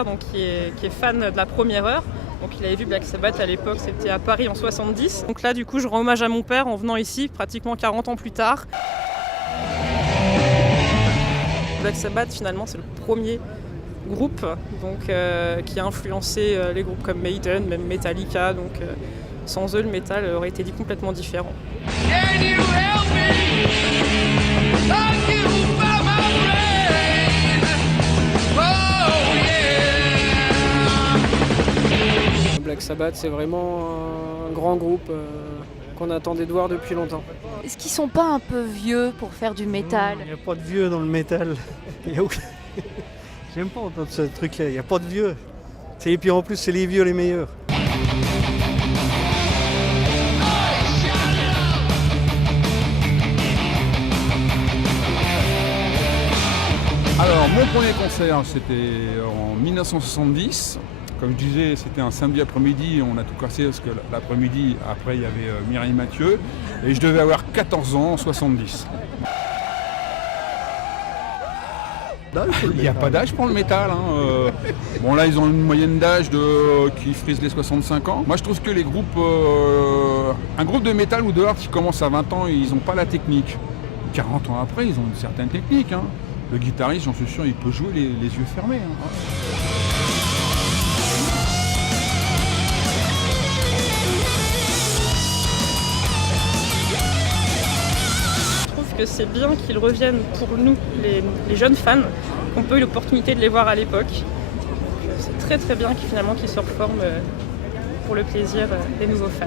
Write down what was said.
père donc, qui est fan de la première heure. Donc il avait vu Black Sabbath à l'époque, c'était à Paris en 70. Donc là du coup je rends hommage à mon père en venant ici pratiquement 40 ans plus tard. Black Sabbath finalement c'est le premier groupe donc, qui a influencé les groupes comme Maiden, même Metallica. Donc sans eux le métal aurait été dit complètement différent. Can you help me? Black Sabbath, c'est vraiment un grand groupe qu'on attendait de voir depuis longtemps. Est-ce qu'ils sont pas un peu vieux pour faire du métal? Il n'y a pas de vieux dans le métal. J'aime pas entendre ce truc-là, il n'y a pas de vieux. Et puis en plus, c'est les vieux les meilleurs. Alors, mon premier concert, c'était en 1970. Comme je disais, c'était un samedi après-midi, on a tout cassé parce que l'après-midi, après, il y avait Mireille Mathieu. Et je devais avoir 14 ans en 70. Il n'y a pas d'âge pour le métal. Hein. Bon, là, ils ont une moyenne d'âge qui frise les 65 ans. Moi, je trouve que les groupes... un groupe de métal ou de hard qui commence à 20 ans, ils n'ont pas la technique. 40 ans après, ils ont une certaine technique. Hein. Le guitariste, j'en suis sûr, il peut jouer les yeux fermés. Hein. Que c'est bien qu'ils reviennent pour nous, les jeunes fans, qu'on peut eu l'opportunité de les voir à l'époque. C'est très très bien qu'ils se reforment pour le plaisir des nouveaux fans.